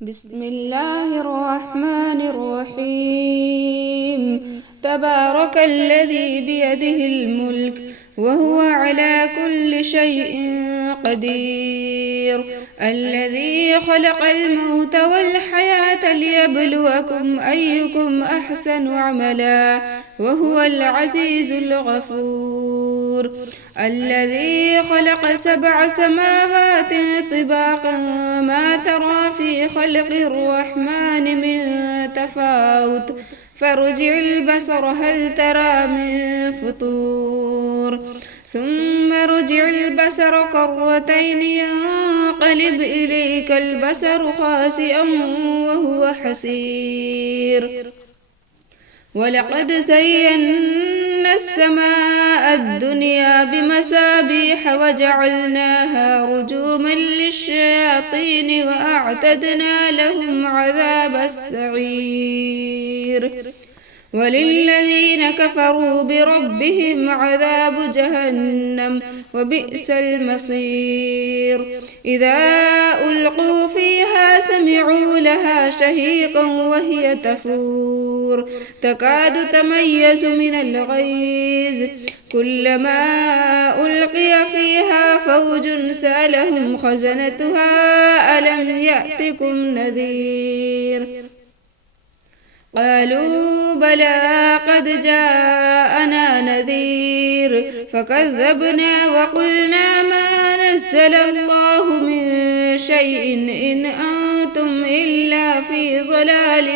بسم الله الرحمن الرحيم. تبارك الذي بيده الملك وهو على كل شيء قدير، الذي خلق الموت والحياة ليبلوكم أيكم أحسن عملا وهو العزيز الغفور، الذي خلق 7 سماوات طباقا ما ترى في خلق الرحمن من تفاوت فارجع البصر هل ترى من فطور ثم ارجع البصر كرتين ينقلب إليك البصر خاسئا وهو حسير. ولقد زينا السماء الدنيا بمصابيح وجعلناها رجوما للشياطين وأعتدنا لهم عذاب السعير. وللذين كفروا بربهم عذاب جهنم وبئس المصير. إذا ألقوا فيها سمعوا لها شهيقا وهي تفور تكاد تميز من الغيظ كلما ألقي فيها فوج سألهم خزنتها ألم يأتكم نذير؟ قالوا بلى قد جاءنا نذير فكذبنا وقلنا ما نزل الله من شيء إن أنتم إلا في ضلال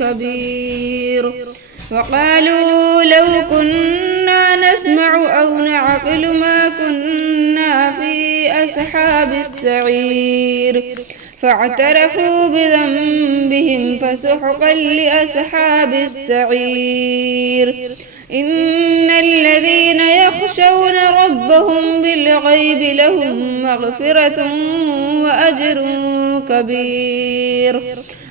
كبير. وقالوا لو كنا نسمع أو نعقل ما كنا في أصحاب السعير فاعترفوا بذنبهم فسحقا لأصحاب السعير. إن الذين يخشون ربهم بالغيب لهم مغفرة وأجر كبير.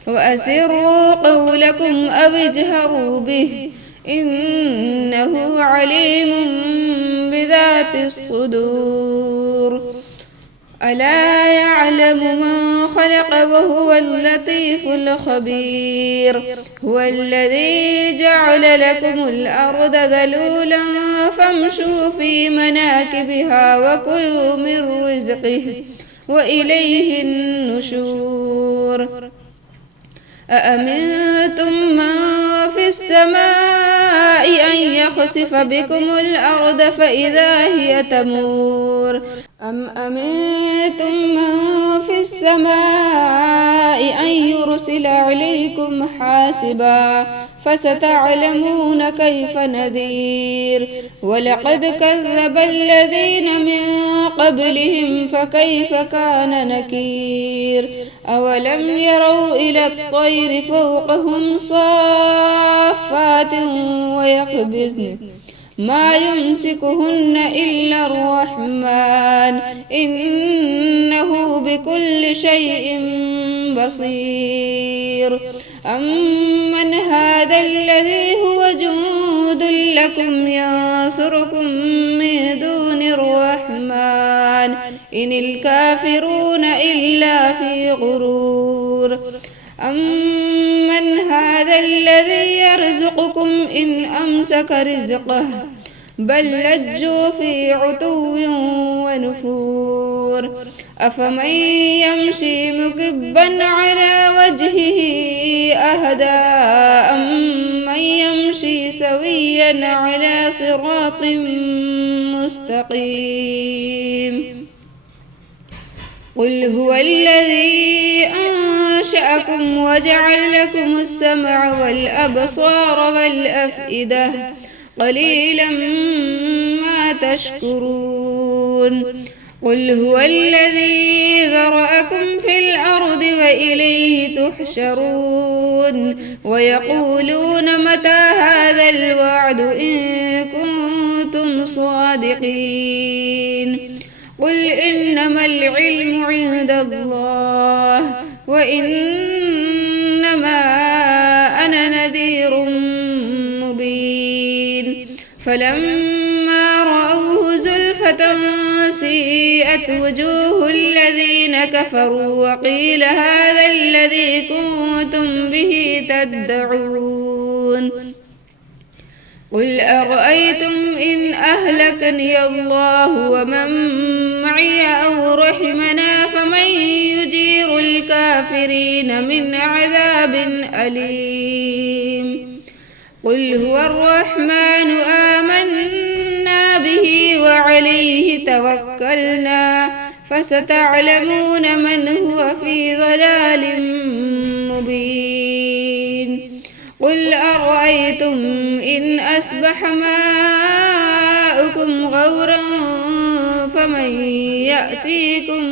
وأسروا قولكم أو اجهروا به إنه عليم بذات الصدور. ألا يعلم من خلق وهو اللطيف الخبير. هو الذي جعل لكم الأرض ذلولا فامشوا في مناكبها وكلوا من رزقه وإليه النشور. أأمنتم من في السماء أن يخسف بكم الأرض فإذا هي تمور أم أمنتم من في السماء أن يرسل عليكم حاسبا فستعلمون كيف نذير. ولقد كذب الذين من قبلهم فكيف كان نكير. أولم يروا إلى الطير فوقهم صافات ويقبضن ما يمسكهن إلا الرحمن إنه بكل شيء بصير. أمن هذا الذي هو جند لكم ينصركم من دون الرحمن إن الكافرون إلا في غرور. أمن هذا الذي يرزقكم إن أمسك رزقه بل لجوا في عتو ونفور. أفمن يمشي مكبا على وجهه أهدى أمن يمشي سويا على صراط مستقيم. قل هو الذي أنشأكم وجعل لكم السمع والأبصار والأفئدة قليلا ما تشكرون. قل هو الذي ذرأكم في الأرض وإليه تحشرون. ويقولون متى هذا الوعد إن كنتم صادقين. قل إنما العلم عند الله وإنما أنا نذير مبين. فلما رأوه زلفة سيئت وجوه الذين كفروا وقيل هذا الذي كنتم به تدعون قل أرأيتم إن أهلكني الله ومن معي أو رحمنا فمن يجير الكافرين من عذاب أليم قل هو الرحمن آمنا به وعليه توكلنا فستعلمون من هو في ضلال مبين قل أرأيتم إن أصبح ماؤكم غورا فمن يأتيكم